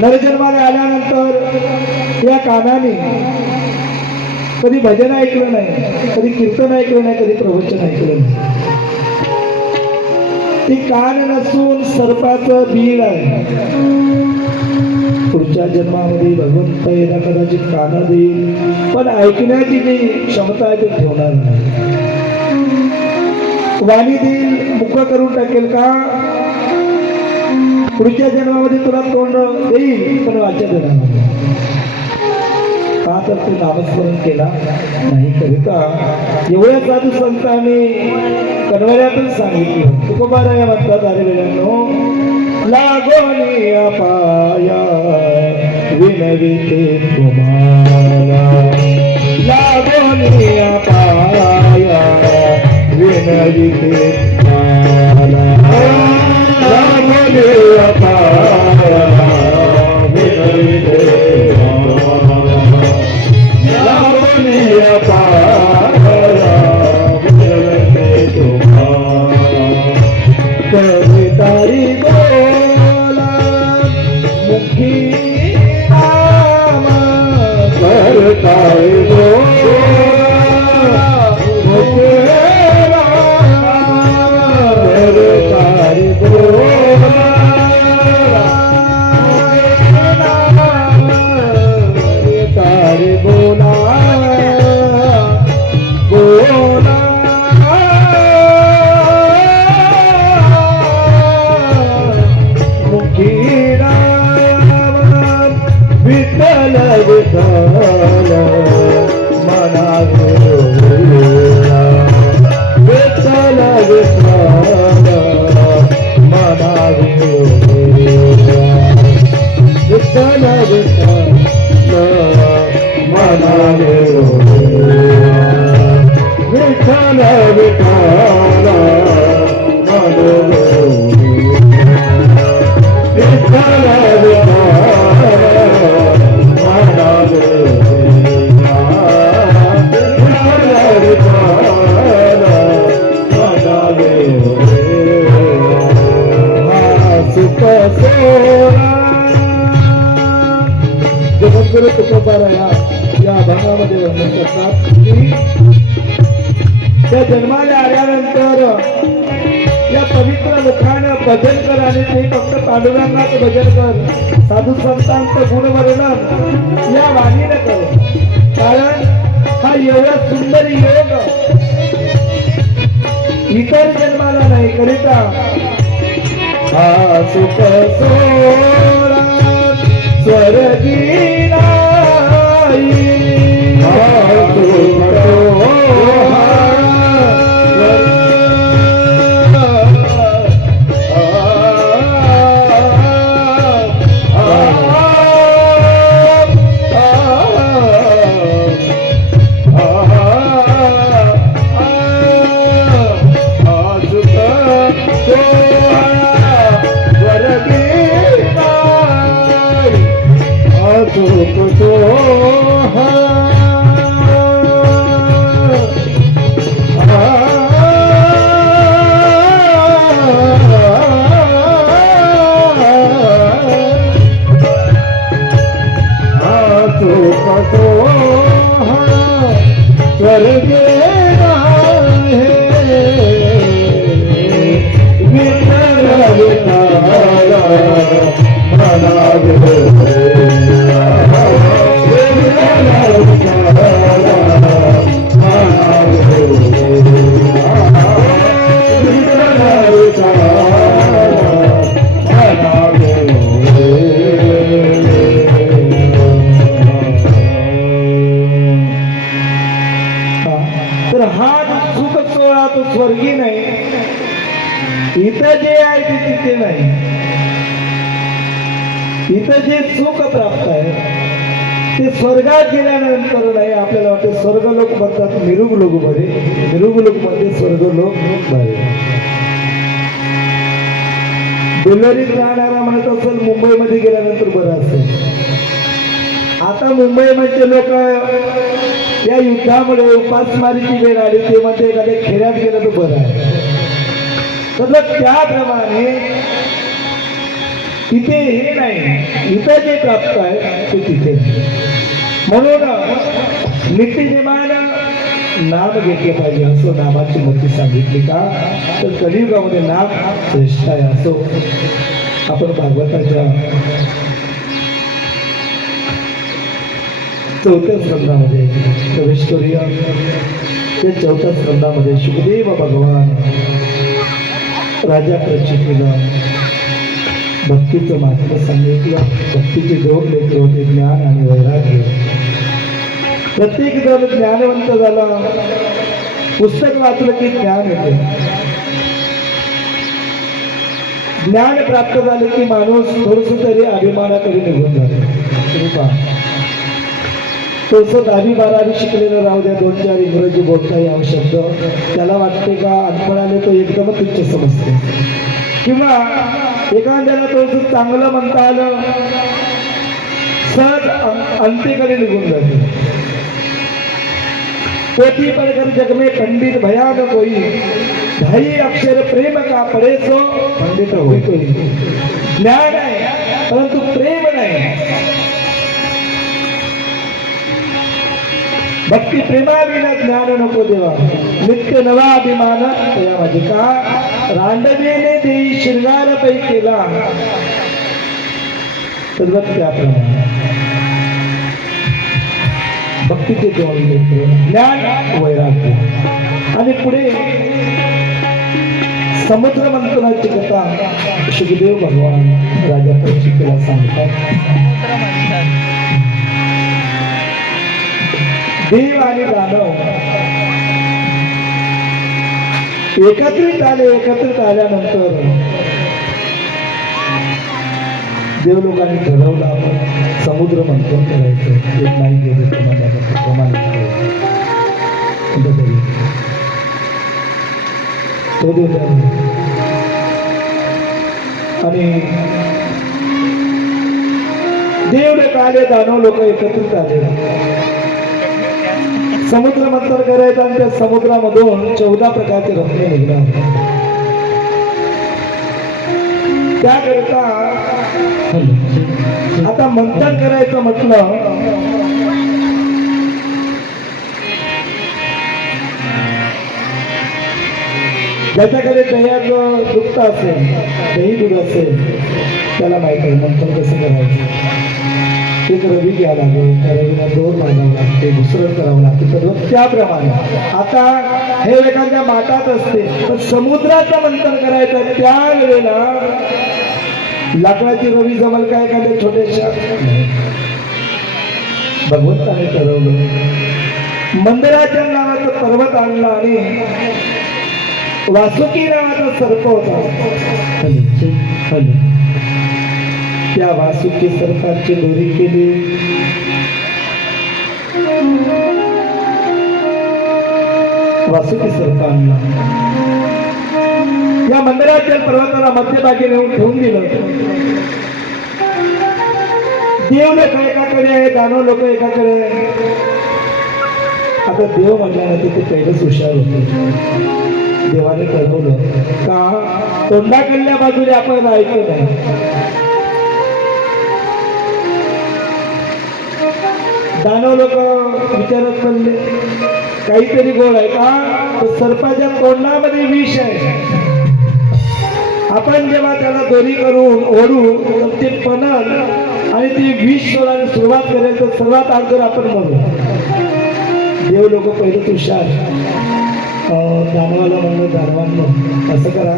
नरजन्माला आल्यानंतर या कानाने कधी भजन ऐकलं नाही, कधी कीर्तन ऐकलं नाही, कधी प्रवचन ऐकलं नाही. ती कान नसून सर्पाचं बीड आहे. पुढच्या जन्मामध्ये भगवंत याला कदाचित कान देईल, पण ऐकण्याची जी क्षमता आहे ती ठेवणार नाही. वाणी देईल, मुख करून टाकेल का पुढच्या जन्मामध्ये तुला तोंड देईल, पण वाचा देणार नाही. का तर तू नामस्मरण केला नाही करिता. एवढ्या साधू संतांनी कनवऱ्यातून सांगितलं. तुकोबाराया म्हणतात, अरे वेळानो लागोनी पाया विनविते तुम्हाला, लागोनी पाया विनविते तुम्हाला, लागोनी पाया विनविते कवितारी बोला मुखी नाम करताई बोला मुखे करताई बोला करताई बोला बोला विठ्ठल विठ्ठल मना विठ्ठल विठ्ठल मना विठ्ठल विठ्ठल मना विठ्ठल विठ्ठल मनो विठ्ठल जगद्गुरु तुकोबाराया या भागामध्ये वर्णन करतात की त्या जन्माला आल्यानंतर या पवित्र मुखानं भजन कर, आणि ते फक्त पांडुरंगाचं भजन कर, साधू संतांचं गुणवर्णन या वाणीनं कर. कारण हा एवढा सुंदर योग इतर जन्माला नाही करिता. हा सुख सोळा स्वर्गी नाही, हा सुख स्वर्गे तर हा सुख सोहळा तो स्वर्गी नाही, इथं जे आहे ते तिथे नाही. इथं जे सुख प्राप्त आहे ते स्वर्गात गेल्यानंतर नाही. आपल्याला वाटतं स्वर्ग लोक म्हणतात मिरुग लोक बरे, मिरुग लोक मध्ये स्वर्ग लोक बरे. बेल्लरीत राहणारा म्हणत असेल मुंबईमध्ये गेल्यानंतर बरं असेल. आता मुंबईमध्ये लोक या युद्धामुळे उपासमारीची वेळ आली, ते मध्ये एखाद्या खेड्यात गेलं तर बरं आहे. तर त्याप्रमाणे तिथे हे नाही, इथं जे प्राप्त आहे ते तिथे नाही. म्हणून नित्यनियमान नाम घेतले पाहिजे. असं नामाची मती सांगितली का तर कलियुगामध्ये नाम श्रेष्ठ आहे. असो आपण भागवताच्या 4थ्या स्कंदामध्ये प्रवेश करूया. त्या 4थ्या स्कंदामध्ये शुकदेव भगवान राजा प्रचितीला भक्तीचं महत्त्व सांगितलं. भक्तीचे 2 लेकर होते, ज्ञान आणि वैराग्य. प्रत्येक जण ज्ञानवंत झाला, पुस्तक वाचलं की ज्ञान येते. ज्ञान प्राप्त झाले की माणूस थोडस तरी अभिमानाकडे निघून जातो. तुम्ही पहा, थोडस 10वी-12वी शिकलेलं राहू द्या, 2-4 इंग्रजी बोलता यावं शब्द, त्याला वाटते का अनपणाने तो एकदमच तुच्छ समजते. किंवा एखाद्याला थोडस चांगलं म्हणता आलं, सहज अंतेकडे निघून जाते. पोथी पढ़कर जग में पंडित भयान कोई, 2.5 अक्षर प्रेम का पढ़े सो पंडित होई कोई. ज्ञान आहे परंतु प्रेम नाही. भक्ती प्रेमाविना ज्ञान नको देवा, नित्य नवा अभिमान तया माझे. का रांडवेने देई शृंगार पै केला, तद्वत त्याप्रमाणे भक्तीचे 2 लेकर, ज्ञान वैराग्य. आणि पुढे समुद्र मंथनाची कथा शुकदेव भगवान राजा परीक्षितीला सांगतात. देव आणि दानव एकत्रित आले. एकत्रित आल्यानंतर देव लोकांनी ठरवलं आपण समुद्र मंथन करायचं. एक नाही गेलं तुम्हाला तो देव आणि देव लोक आले, दानव लोक एकत्रित आले. समुद्र मंथन करायचं आणि त्या समुद्रामधून 14 प्रकारचे रत्ने निघणार. त्याकरिता आता मंथन करायचं म्हटलं ज्याच्याकडे दह्याचं दुग्ध असेल, दही दूध असेल, त्याला माहित आहे मंथन कसं करायचं. एक रवी घ्यावं लागेल, त्या रवीला दोर बांधावं लागते, घुसरण करावं लागते. तर त्याप्रमाणे आता हे एखाद्या माठात असते, पण समुद्राचं मंथन करायचं त्या वेळेला लाकडाची रवी जमल काय एखाद्या छोट्याशा. भगवंताने ठरवलं, मंदराच्या नावाचा पर्वत आणला आणि वासुकी नावाचा सर्प होता. त्या वासुकी सर्पाची दोरी केली. वासुकी सर्प आणला, या मंदिराच्या पर्वताला मध्यभागी नेऊन ठेवून दिलं. देव लोक एकाकडे आहे, दानव लोक एकाकडे आहे. आता देव म्हटल्यानंतर ते पहिलंच हुशार होते. देवाने ठरवलं का तोंडाकडल्या बाजूने आपण राहायचं नाही. दानव लोक विचारत पडले काहीतरी गोड आहे का, तर सर्पाच्या तोंडामध्ये विष आहे. आपण जेव्हा त्याला दोरी करून ओढू तर ते पणल आणि ते विष सोडायला सुरुवात करेल, तर सर्वात अगोदर आपण म्हणू. देव लोक पहिलं हुशार. दानवाला म्हणलं, दानवांनो असं करा,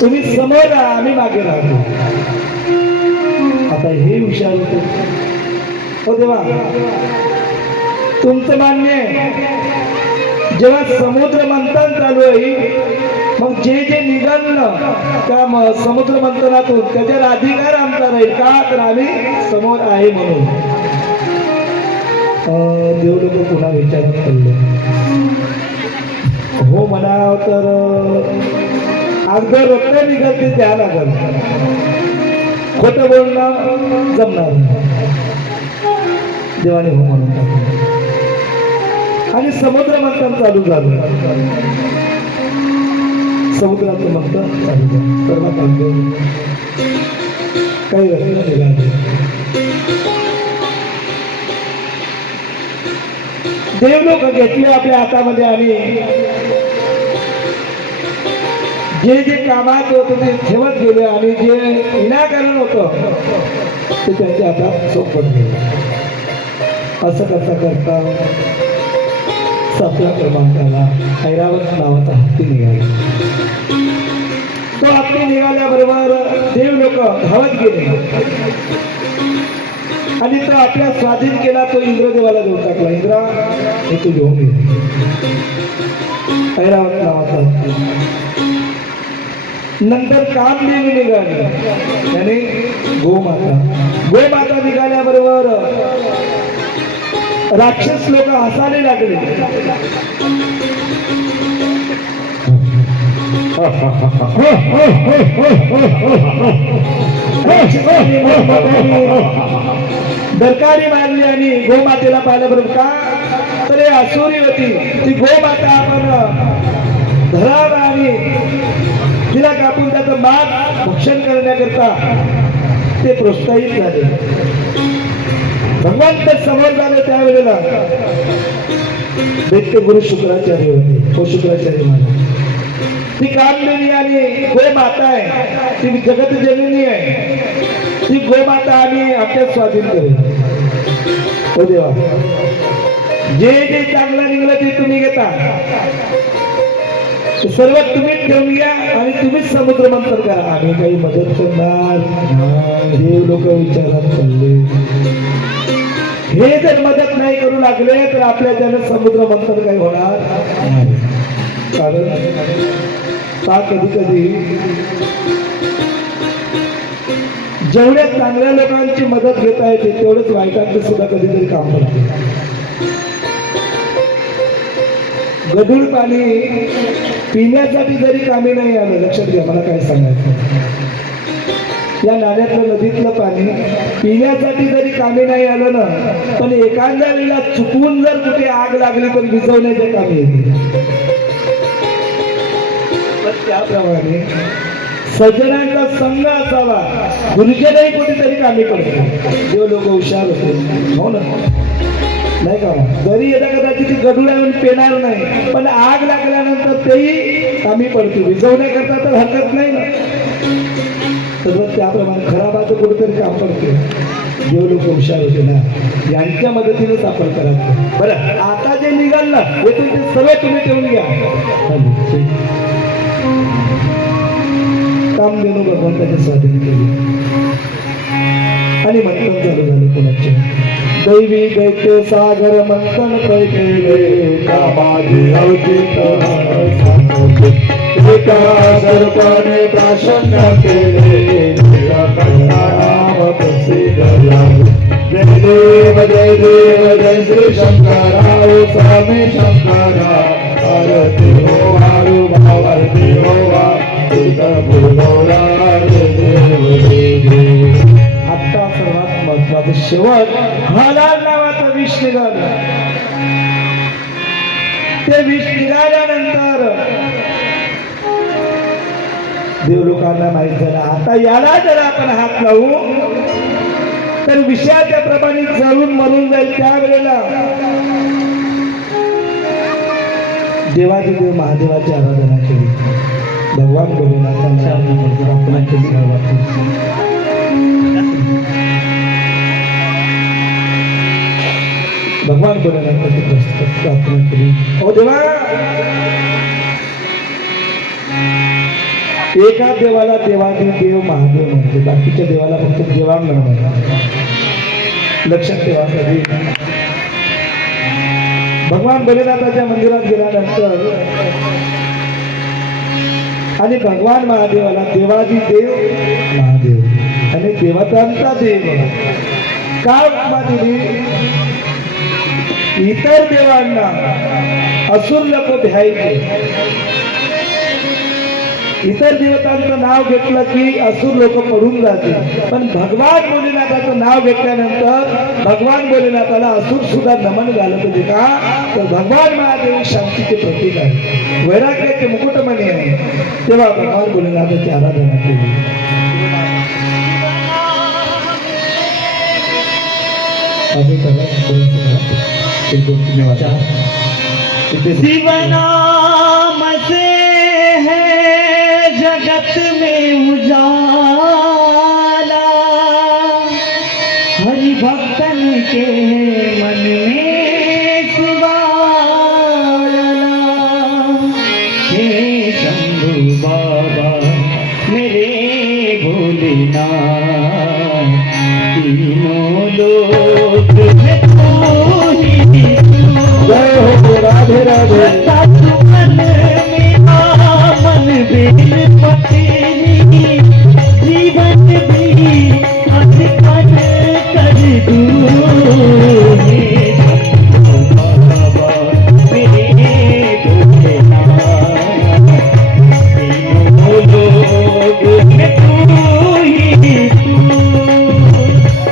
तुम्ही समोर राहा, आम्ही मागे राहतो. आता हे हुशार होते. हो देवा, तुमचं मान्य आहे. जेव्हा समुद्र मंथन चालू आहे, मग जे जे निघालं त्या समुद्र मंथनातून त्याच्यावर अधिकार आमचा राहील का, तर आम्ही समोर आहे म्हणून. देव लोक पुन्हा विचारत पडले. हो म्हणाव तर अगदी रत्न निघत ते द्या लागल, खोटं बोलणं जमणार. देवाने हो म्हणून टाकलं आणि समुद्र मंथन चालू झालं. समुद्राचं मंथन चालू झालं. सर्वात अगदी काही रत्न निघाले. देव लोक घेतले आपल्या हातामध्ये आणि जे जे कामात होतं ते ठेवत गेले आणि जे विनाकारण होतं ते त्यांच्या हातात सोपत गेलं. असं करता सातव्या क्रमांकाला ऐरावत नावाचा हत्ती निघाला. तो हत्ती निघाल्याबरोबर देव लोक धावत गेले आणि तो आपल्या स्वाधीन केला. तो इंद्रदेवाला देऊन टाकला. इंद्रा हे तू घेऊन घे. ऐरावत नावाचा हत्ती. नंतर कामदेवी निघाली त्याने गोमाता निघाल्याबरोबर राक्षस लोक हसायला लागले. दरकारी मारली आणि गोमातेला पाहिल्याबरोबर का तर हे असुरी होती ती गोमाता. आपण धरावा आणि तिला कापून त्याचं माग भक्षण करण्याकरता ते प्रोत्साहित झाले. भगवान तर समोर झाले त्यावेळेला दैत्य गुरु शुक्राचार्य होते. हो शुक्राचार्य महाराज. ती कामदेवी आणि गोमाता आहे. ती जगत जननी आहे. ती गोमाता आम्ही आपल्या स्वाधीन करेल. हो देवा जे जे चांगलं निघलं ते तुम्ही घेता. सर्व तुम्हीच ठेवून घ्या आणि तुम्हीच समुद्र मंथन करा. आम्ही काही मदत करणार. देव लोक विचारात पडले. हे जर मदत नाही करू लागले तर आपल्या जगात समुद्र मंथन काही होणार नाही. कारण कधी कधी जेवढ्या चांगल्या लोकांची मदत घेता येते तेवढंच वाईटांचं सुद्धा कधीतरी काम करते. गढूळ पाणी पिण्यासाठी जरी कामी नाही आलं, लक्षात घ्या मला काय सांगायचं, या नाल्यातलं नदीतलं पाणी पिण्यासाठी जरी कामी नाही आलं ना, पण एखाद्या वेळेला चुकवून जर कुठे आग लागली तर विझवण्याच्या कामी येते. त्याप्रमाणे सज्जनांचा संघ असावा, गुरुजनही कुठेतरी कामी पडते. देव लोक हुशार होते, हो ना, नाही का? जरी येता कदाचित ती गडूला येऊन पेणार नाही, पण आग लागल्यानंतर तेही कामी पडते. विझवण्याकरता तर हरकत नाही ना. तर त्याप्रमाणे खराबाचं कुठेतरी काम पडते. देव लोक हुशार होते ना, यांच्या मदतीनेच आपण करायचं. बरं, आता जे निघाल ना हे तुमचे सर्व तुम्ही ठेवून घ्या. काम देणू भगवंताच्या स्वाधीन केली आणि मंथन चालू झालं कोणाचे. दैवी दैत्य सागर मंथन कैकेले, कामाजी अवचित एका सर्पाने प्राशन केले. नाम प्रसिद्ध जय देव जय देव जय श्री शंकरा, स्वामी शंकरा. आरती हो वारु भाव, आरती हो वा आता सर्वात महत्वाचं शेवट हलाल नावाचं विष निघालं. ते विष निघाल्यानंतर देव लोकांना माहित झालं आता याला जर आपण हात लावू तर विषयाच्या प्रमाणे जळून मरून जाईल. त्यावेळेला देवादिदेव महादेवाची आराधना केली. भगवान भोलेनाथांची प्रार्थना केली. भगवान भोलेनाथांची प्रार्थना केली. ओ देवा, एका देवाला देवादिदेव महादेव म्हणते, बाकीच्या देवाला फक्त देवांगण म्हणतात. लक्षात ठेवा. कधी भगवान भोलेनाथाच्या मंदिरात गेल्यानंतर आणि भगवान महादेवाला देवादिदेव महादेव आणि देवतांचा देव का उपमा दिली? इतर देवांना असुर लोक भ्यायचे. इतर देवतांचं नाव घेतलं की असुर लोक पडून जाते, पण भगवान भोलेनाथाचं नाव घेतल्यानंतर भगवान भोलेनाथाला असुर सुद्धा नमन घालत होते. का तर भगवान महादेव शांतीचे प्रतीक आहे, वैराग्याचे मुकुटमणी आहे. तेव्हा भगवान भोलेनाथाची आराधना केली. अजून करा, एक दोन तीन वाचा. इथे शिव नाम से है जगत में उजाला, हरि भक्तन के मन में शिवाला. हे शंभु बाबा मेरे भोलेनाथ, तीनों लोक में तू ही तू. जय हो राधे राधे. मन मेरा मन बेल पतेरी, जीवन भी अधिकन कर दूँ. हे शंभु बाबा मेरे भोलेनाथ, तीनों लोक में तू ही तू.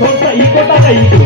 थोड़ा इको टाका इको.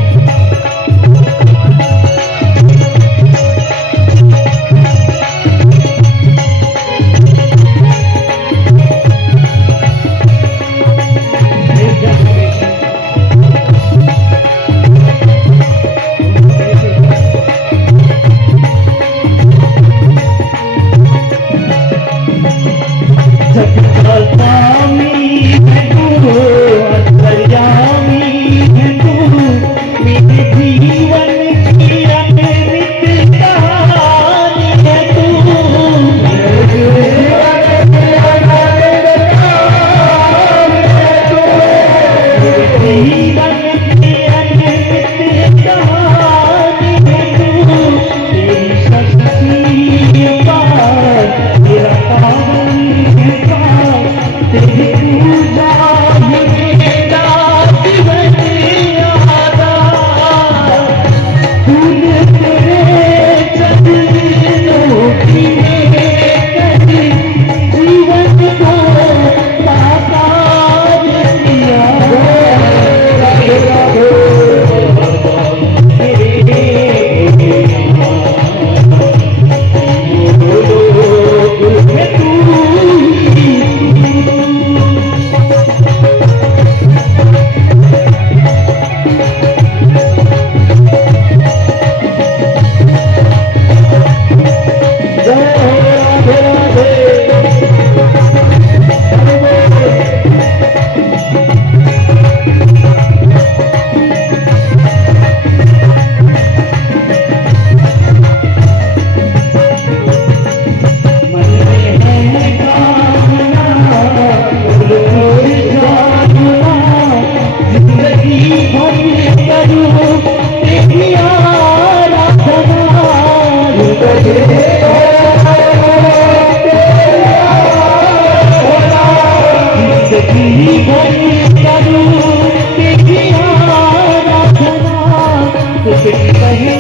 कहीं